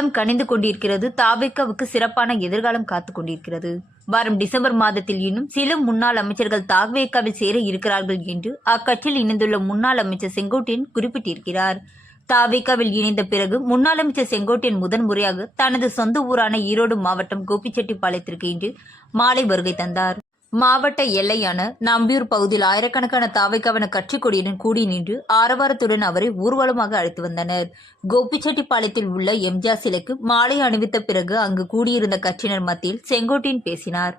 காலம் கனிந்து கொண்டிருக்கிறது. தாவேகாவுக்கு சிறப்பான எதிர்காலம் காத்துக் கொண்டிருக்கிறது. வரும் டிசம்பர் மாதத்தில் இன்னும் சில முன்னாள் அமைச்சர்கள் தாவேகாவில் சேர இருக்கிறார்கள் என்று அக்கட்சியில் இணைந்துள்ள முன்னாள் அமைச்சர் செங்கோட்டையன் குறிப்பிட்டிருக்கிறார். தாவேகாவில் இணைந்த பிறகு முன்னாள் அமைச்சர் செங்கோட்டையன் முதன்முறையாக தனது சொந்த ஊரான ஈரோடு மாவட்டம் கோபிச்செட்டிப்பாளையத்திற்கு இன்று மாலை வருகை தந்தார். மாவட்ட எல்லையான நம்பியூர் பகுதியில் ஆயிரக்கணக்கான தாவேகாவினர் கட்சிக் கொடியுடன் கூடி நின்று ஆரவாரத்துடன் அவரை ஊர்வலமாக அழைத்து வந்தனர். கோபிச்செட்டிப்பாளையத்தில் உள்ள எம்ஜிஆர் சிலைக்கு மாலை அணிவித்த பிறகு அங்கு கூடியிருந்த கட்சியினர் மத்தியில் செங்கோட்டையன் பேசினார்.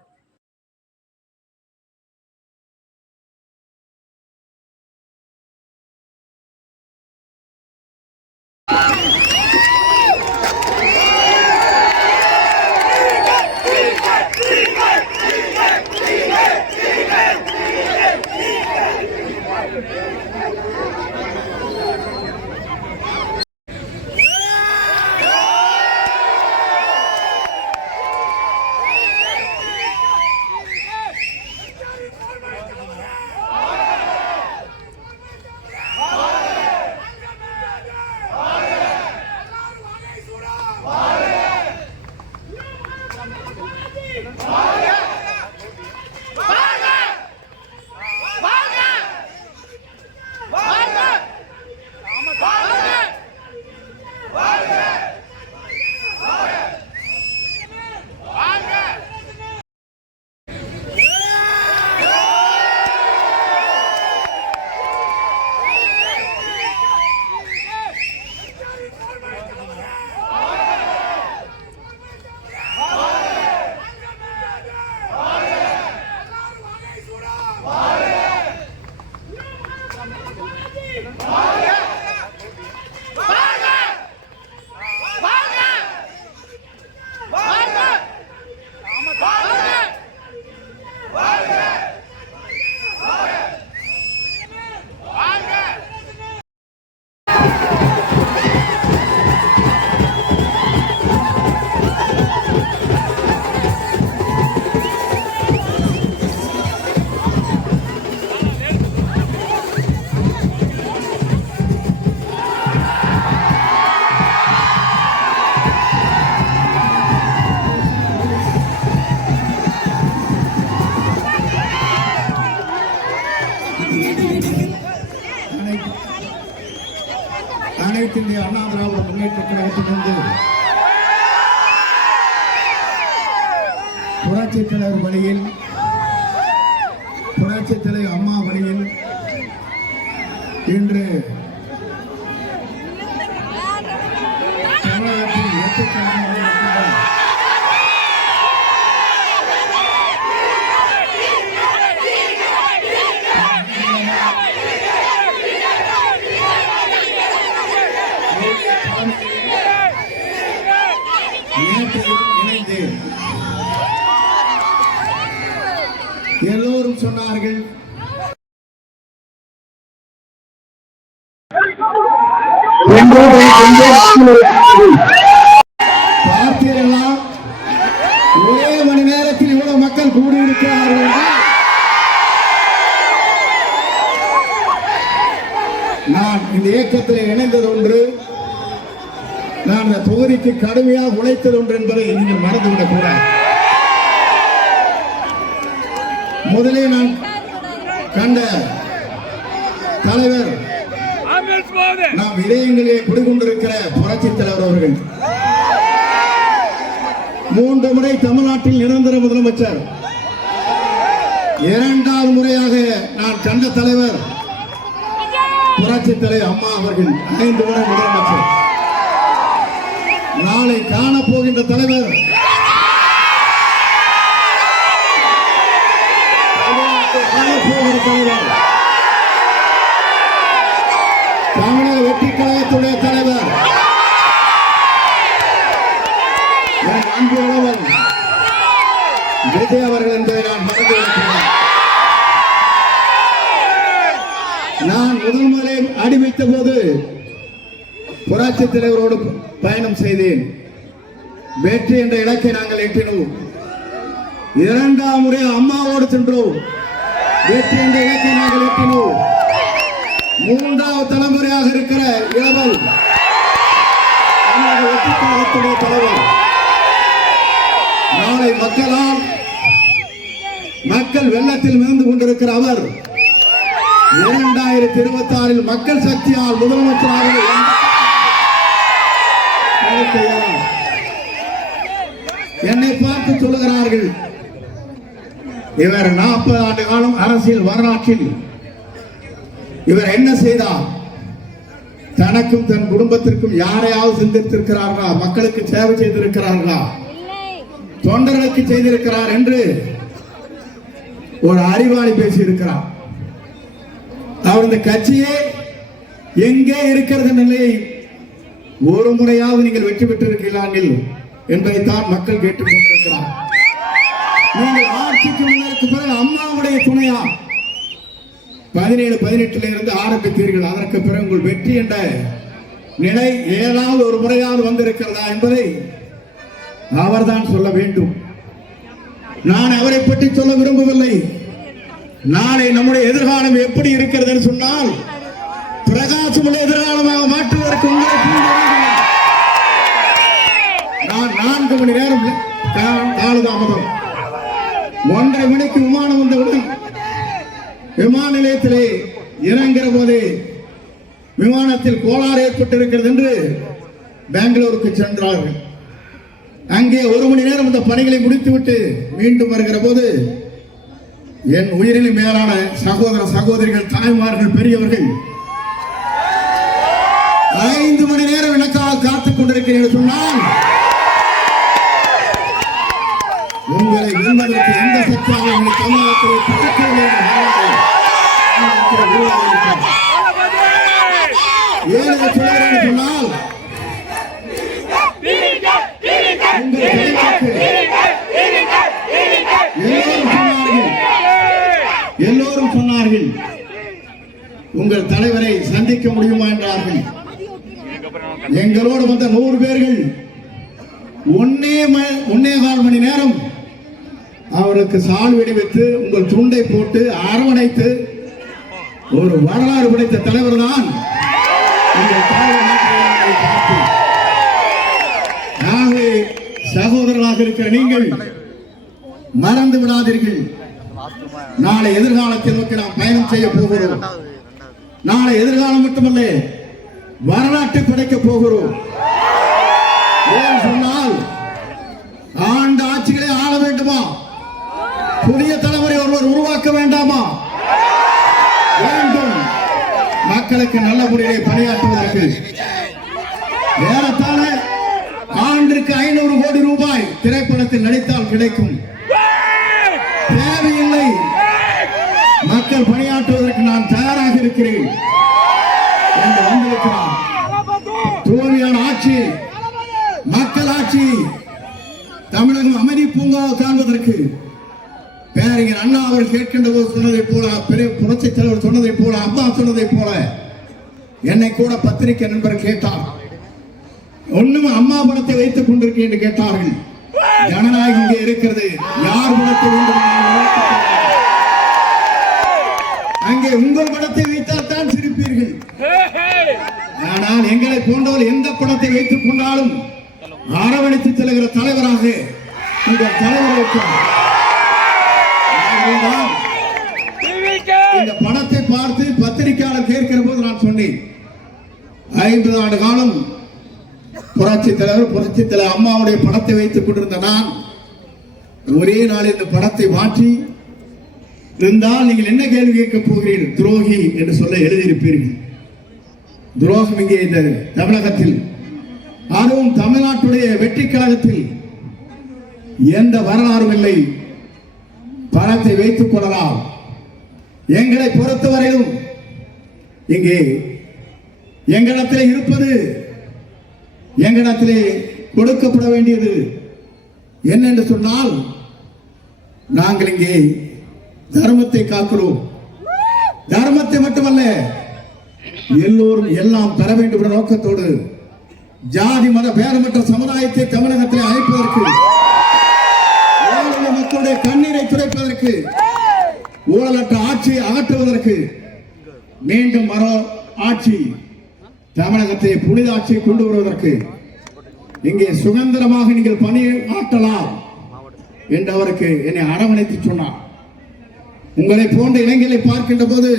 அனைத்து இந்திய அண்ணா திராவிட முன்னேற்ற கழகத்திலிருந்து புரட்சித் தலைவர் வழியில், புரட்சித் தலைவர் அம்மா வழியில் இன்று தமிழகத்தில் 8 கழகங்கள் இணைந்து எல்லோரும் சொன்னார்கள், பார்த்தீர்களா ஒரே மணி நேரத்தில் இவ்வளவு மக்கள் கூடியிருக்கிறார்கள். நான் இந்த இயக்கத்தில் இணைந்தது ஒன்று, நான் இந்த தொகுதிக்கு கடுமையாக உழைத்தது ஒன்று என்பதை நீங்கள் மறந்துவிடக் கூடாது. முதலே நான் கண்ட தலைவர், நாம் இதயங்களிலே குடிகொண்டிருக்கிற புரட்சித் தலைவர் அவர்கள் 3 முறை தமிழ்நாட்டில் நிரந்தர முதலமைச்சர், 2வது முறையாக நான் கண்ட தலைவர் புரட்சித் தலைவர் அம்மா அவர்கள் 5 முறை முதலமைச்சர். நாளை காணப்போகின்ற தலைவர் தமிழக வெற்றிக் கழகத்துடைய தலைவர் அன்பு உழவன் விஜய் அவர்கள் என்பதை நான் மறந்து இருக்கிறேன். நான் முதல் முறை அடி வைத்த போது புரட்சித் தலைவரோடு பயணம் செய்தேன். வெற்றி என்ற இலக்கை நாங்கள் எட்டினோம். 2வது முறை அம்மாவோடு சென்றோம். வெற்றி என்ற இலக்கை நாங்கள் எட்டினோம். 3வது தலைமுறையாக இருக்கிற இளவல் தமிழக வெற்றி கழகத்துடைய தலைவர். நாளை மக்கள் வெள்ளத்தில் மிதந்து கொண்டிருக்கிற அவர் 2026 மக்கள் சக்தியால் முதலமைச்சராக என்னை பார்த்து சொல்லுகிறார்கள், இவர் 40 ஆண்டு காலம் அரசியல் வரலாற்றில் இவர் என்ன செய்தார்? தனக்கும் தன் குடும்பத்திற்கும் யாரையாவது சிந்தித்திருக்கிறார்களா? மக்களுக்கு சேவை செய்திருக்கிறார்களா? தொண்டர்களுக்கு செய்திருக்கிறார் என்று ஒரு அறிவாளி பேசியிருக்கிறார். அவர் இந்த கட்சியே எங்கே இருக்கிறது நிலையை ஒரு முறையாவது நீங்கள் வெற்றி பெற்றிருக்கிறார்கள் என்பதைத்தான் மக்கள் கேட்டுக் கொண்டிருக்கிறார். நீங்கள் ஆட்சிக்கு வந்ததற்கு பிறகு அம்மாவுடைய துணையா 17-18 இருந்து ஆரம்பித்தீர்கள். அதற்கு பிறகு உங்கள் வெற்றி என்ற நிலை ஏதாவது ஒரு முறையாவது வந்திருக்கிறதா என்பதை அவர்தான் சொல்ல வேண்டும். நான் அவரை பற்றி சொல்ல விரும்பவில்லை. நாளை நம்முடைய எதிர்காலம் எப்படி இருக்கிறது என்று சொன்னால் பிரகாசமுள்ள எதிர்காலமாக மாற்றுவதற்கு உங்களை நான் 4 மணி நேரம் காலதாமதம் 1:30 மணிக்கு விமானம் வந்தவுடன் விமான நிலையத்திலே இறங்குகிற போது விமானத்தில் கோளாறு ஏற்பட்டிருக்கிறது என்று பெங்களூருக்கு சென்றார்கள். அங்கே 1 மணி நேரம் இந்த பணிகளை முடித்துவிட்டு மீண்டும் வருகிற போது என் உயிரிலும் மேலான சகோதர சகோதரிகள், தாய்மார்கள், பெரியவர்கள் 5 மணி நேரம் எனக்காக காத்துக் கொண்டிருக்கிறேன் சொன்னால் உங்களை வெல்வதற்கு எந்த சக்தியாக தமிழகத்தில் பறக்கவில்லை. ஏன் சொல்கிறேன் சொன்னால் எல்லோரும் சொன்னார்கள் உங்கள் தலைவரை சந்திக்க முடியுமா என்றார்கள். எங்களோடு வந்த 100 பேர்கள் 1.25 மணி நேரம் அவருக்கு சால் வெடி வைத்து உங்கள் துண்டை போட்டு அரவணைத்து ஒரு வரலாறு படைத்த தலைவர் தான் சகோதரர்களாக இருக்கிற நீங்கள் மறந்து விடாதீர்கள். நாளை எதிர்காலத்தை நோக்கி நாம் பயணம் செய்ய போகிறோம். நாளை எதிர்காலம் மட்டுமல்ல, வரலாற்றை படைக்க போகிறோம். ஏன் சொன்னால் ஆண்டு ஆட்சிகளை ஆள வேண்டுமா? புதிய தலைமுறை ஒருவர் உருவாக்க வேண்டாமா? வேண்டும். மக்களுக்கு நல்ல முறையை பணியாற்றுவதற்கு ஏறத்தாழ ஆண்டிற்கு 500 கோடி ரூபாய் திரைப்படத்தில் நடித்தால் கிடைக்கும். தேவையில்லை. மக்கள் பணியாற்றுவதற்கு நான் தயாராக இருக்கிறேன் என்று வந்திருக்கிறார். தூய்மையான ஆட்சி, மக்கள் ஆட்சி, தமிழகம் அமைதி பூங்காவை காண்பதற்கு பேரறிஞர் அண்ணா அவர் கேட்கின்ற போது சொன்னதை போல, புரட்சித் தலைவர் சொன்னதை போல, அம்மா சொன்னதை போல என்னை கூட பத்திரிகை நண்பர் கேட்டார், ஒண்ணும் அம்மா படத்தை வைத்துக் கொண்டிருக்கேன் என்று கேட்டார்கள். ஜனநாயகம் இங்கே இருக்கிறது. யார் படத்தை வேண்டும் அங்கே உங்கள் படத்தை வைத்தால் தான் சிரிப்பீர்கள். ஆனால் எங்களை போன்றவர் எந்த படத்தை வைத்துக் கொண்டாலும் அரவணைத்து செல்கிற தலைவராக உங்கள் தலைவர் இந்த படத்தை பார்த்து பத்திரிகையாளர் கேட்கிற போது நான் சொன்னேன், 50 ஆண்டு காலம் புரட்சி தலைவர் அம்மாவுடைய படத்தை வைத்துக் கொண்டிருந்த நான் ஒரே நாள் இந்த படத்தை மாற்றி இருந்தால் நீங்கள் என்ன கேள்வி கேட்கப் போகிறீர்கள்? துரோகி என்று சொல்ல எழுதியிருப்பீர்கள். துரோகம் இங்கே இந்த தமிழகத்தில், அதுவும் தமிழ்நாட்டுடைய வெற்றி கழகத்தில் எந்த வரலாறும் இல்லை. பணத்தை வைத்துக் கொள்ளலாம். எங்களை பொறுத்தவரையிலும் இங்கே எங்களிடத்திலே இருப்பது, எங்களிடத்திலே கொடுக்கப்பட வேண்டியது என்னென்று சொன்னால், நாங்கள் இங்கே தர்மத்தை காக்கிறோம். தர்மத்தை மட்டுமல்ல, எல்லோரும் எல்லாம் பெற வேண்டும் என்ற நோக்கத்தோடு ஜாதி மத பேதமற்ற சமுதாயத்தை தமிழகத்தில் அழைப்பதற்கு, மக்களுடைய கண்ணீரை துடைப்பதற்கு, ஊழலற்ற ஆட்சியை அகற்றுவதற்கு, மீண்டும் ஆட்சி தமிழகத்தை புனித ஆட்சியை கொண்டு வருவதற்கு இங்கே சுதந்திரமாக நீங்கள் பணியை ஆற்றலாம் என்று அவருக்கு என்னை அரவணைத்து சொன்னார். உங்களை போன்ற இளைஞர்களை பார்க்கின்ற போது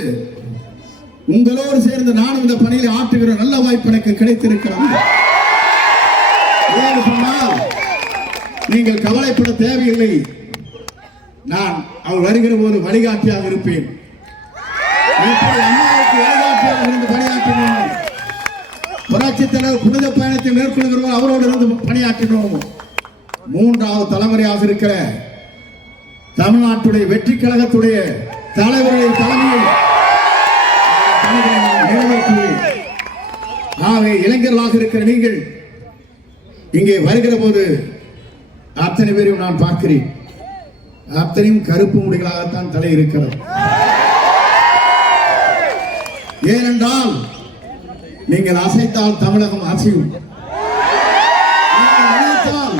உங்களோடு சேர்ந்து நானும் இந்த பணியை ஆற்றுகிற நல்ல வாய்ப்பு எனக்கு கிடைத்திருக்கிறது. ஏன்னு சொன்னால் நீங்கள் கவலைப்பட தேவையில்லை. நான் அவர் வருகிற போது வழிகாட்டியாக இருப்பேன். எப்படி அம்மாவுக்கு வழிகாட்டியாக இருந்து பணியாற்றினோம், புரட்சி தலைவர் புனித பயணத்தை மேற்கொள்கிறோம், அவரோடு இருந்து பணியாற்றினோம். மூன்றாவது தலைமுறையாக இருக்கிற தமிழ்நாட்டுடைய வெற்றி கழகத்துடைய தலைவருடைய தலைமையில் நிறைவேற்றுவேன். ஆகவே இளைஞர்களாக இருக்கிற நீங்கள் இங்கே வருகிற போது அத்தனை பேரையும் நான் பார்க்கிறேன். அத்தனையும் கருப்பு முடிகளாகத்தான் தலை இருக்கிறது. ஏனென்றால் நீங்கள் அசைத்தால் தமிழகம் அசையும். நினைத்தால்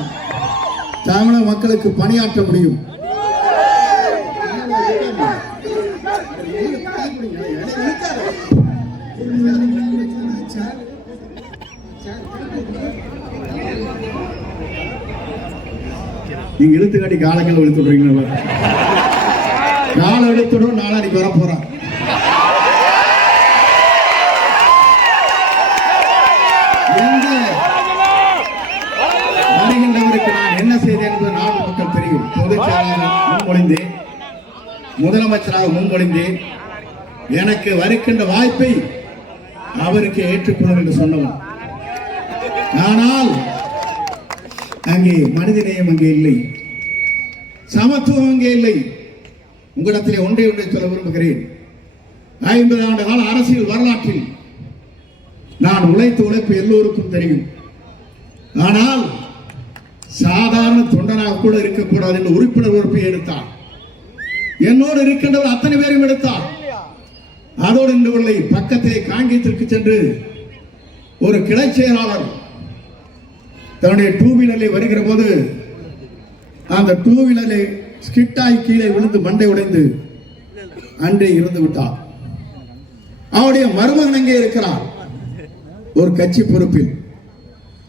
தமிழக மக்களுக்கு பணியாற்ற முடியும். நீங்க இழுத்து காட்டி காலங்கள் இழுத்துடுறீங்களா? காலம் எடுத்துடும் நாளைக்கு வர போறான். வருகின்றவருக்கு நான் என்ன செய்தேன் என்பது நாட்டு மக்கள் தெரியும். பொதுச் செயலாளர் முன்மொழிந்தேன், முதலமைச்சராக முன்மொழிந்தேன். எனக்கு வருகின்ற வாய்ப்பை அவருக்கு ஏற்றுக்கொள்ளும் என்று சொன்னவன். ஆனால் அங்கே மனிதநேயம் அங்கே இல்லை, சமத்துவம் அங்கே இல்லை. உங்களிடத்திலே ஒன்றை சொல்ல விரும்புகிறேன். 50 ஆண்டு கால அரசியல் வரலாற்றில் நான் உழைத்த உழைப்பு எல்லோருக்கும் தெரியும். ஆனால் சாதாரண தொண்டனாக கூட இருக்கக்கூடாது என்று உறுப்பினர் உறுப்பை எடுத்தார். என்னோடு இருக்கின்றவர் அத்தனை பேரும் எடுத்தார். அதோடு இன்று பக்கத்திலே காங்கியத்திற்கு சென்று ஒரு கிளை செயலாளர் தன்னுடைய டூ வீலரில் வருகிற போது அந்த டூ வீலரில் ஸ்கிட்டாய் கீழே விழுந்து மண்டை உடைந்து அன்றே இறந்து விட்டார். அவருடைய மருமகன் அங்கே இருக்கிறார், ஒரு கட்சி பொறுப்பில்.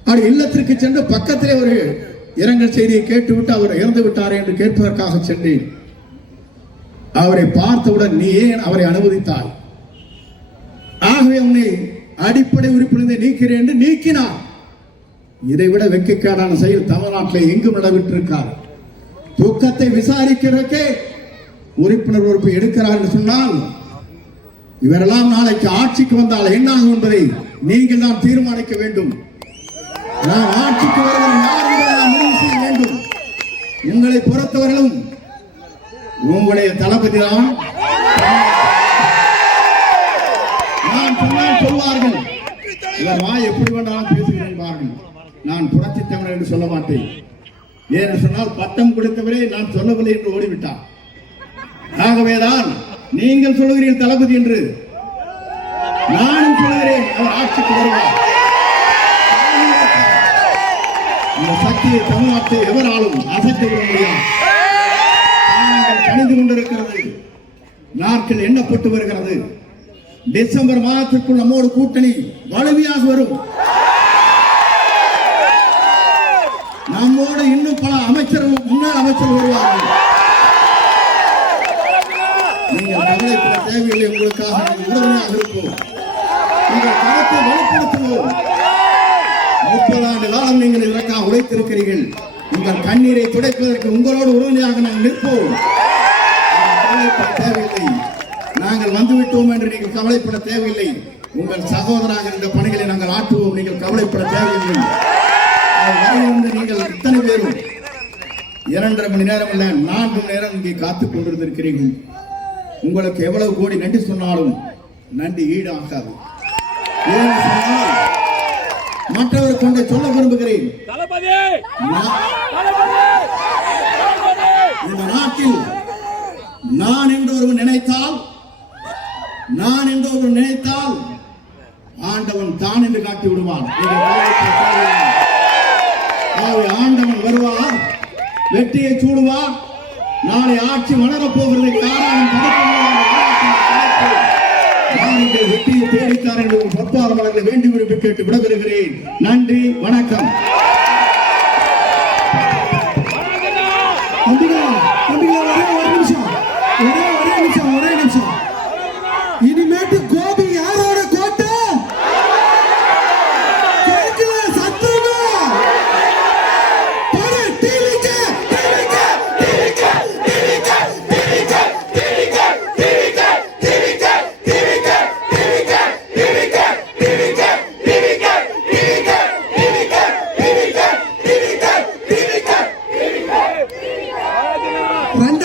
அவர் இல்லத்திற்கு சென்று பக்கத்திலே ஒரு இரங்கல் செய்தியை கேட்டுவிட்டு அவர் இறந்து விட்டார் என்று கேட்பதற்காக சென்றேன். அவரை பார்த்தவுடன் நீ ஏன் அவரை அனுமதித்தாய்? ஆகவே உன்னை அடிப்படை உறுப்பினரை நீக்கிறேன் என்று நீக்கினார். இதைவிட வெட்கக்கேடான செயல் தமிழ்நாட்டில் எங்கும் நடைபெற்றிருக்கார். துக்கத்தை விசாரிக்கிறதுக்கே உறுப்பினர் உறுப்பை எடுக்கிறார் என்று சொன்னால் இவரெல்லாம் நாளைக்கு ஆட்சிக்கு வந்தால் என்னாகும் என்பதை நீங்கள் தான் தீர்மானிக்க வேண்டும். நாம் ஆட்சிக்கு வருவது யார் என்பதை நாம் முடிவு செய்ய வேண்டும். உங்களை பொறுத்தவர்களும் உங்களுடைய தளபதி தான். நான் சொன்னால் சொல்வார்கள், இவர் வாய் எப்படி வேண்டாலும் பேசுகிறேன். நான் புரட்சி தமிழர் என்று சொல்ல மாட்டேன். ஏன்னு சொன்னால் பட்டம் கொடுத்தவரே நான் சொல்லவில்லை என்று ஓடிவிட்டார். ஆகவேதான் நீங்கள் சொல்லுகிறீர்கள் தளபதி என்று, நானும் சொல்லுகிறேன் அவர் ஆட்சிக்கு வருவார். இந்த சக்தியை தமிழ்நாட்டை எவராலும் அசைத்து விட முடியாது. கணிந்து கொண்டிருக்கிறது, நாட்கள் எண்ணப்பட்டு வருகிறது. டிசம்பர் மாதத்திற்குள் நம்மோடு கூட்டணி வலிமையாக வரும். நம்மோடு இன்னும் பல அமைச்சர்கள், முன்னாள் அமைச்சர்கள் வருவார்கள். நீங்கள் கவலைப்பட தேவையில்லை. உங்களுக்காக உறுதுணையாக இருப்போம். உங்கள் கருத்தை வலுப்படுத்துவோம். 30 ஆண்டு காலம் நீங்கள் இதற்காக உழைத்திருக்கிறீர்கள். உங்கள் கண்ணீரை துடைப்பதற்கு உங்களோடு உறுதுணையாக நாங்கள் நிற்போம். கவலைப்பட தேவையில்லை. நாங்கள் வந்துவிட்டோம் என்று நீங்கள் கவலைப்பட தேவையில்லை. உங்கள் சகோதராக இந்த பணிகளை நாங்கள் ஆற்றுவோம். நீங்கள் கவலைப்பட தேவையில்லை. நீங்கள் இத்தனை பேரும் 2.5 மணி நேரம் இல்ல 4 மணி நேரம் இங்கே காத்துக் கொண்டிருந்திருக்கிறீர்கள். உங்களுக்கு எவ்வளவு கோடி நன்றி சொன்னாலும் நன்றி ஈடு ஆகாது. மற்றவர் கொண்டு சொல்ல விரும்புகிறேன், இந்த நாட்டில் நான் என்று ஒருவன் நினைத்தால் ஆண்டவன் தான் என்று காட்டி விடுவான். ஆண்டவன் வருவார், வெற்றியை சூடுவார். நாளை ஆட்சி வளரப் போகிறது. வெற்றியை தேடித்தார் என்று பொற்பாதவர்களை வேண்டி விரும்பி கேட்டு விடைபெறுகிறேன். நன்றி, வணக்கம்.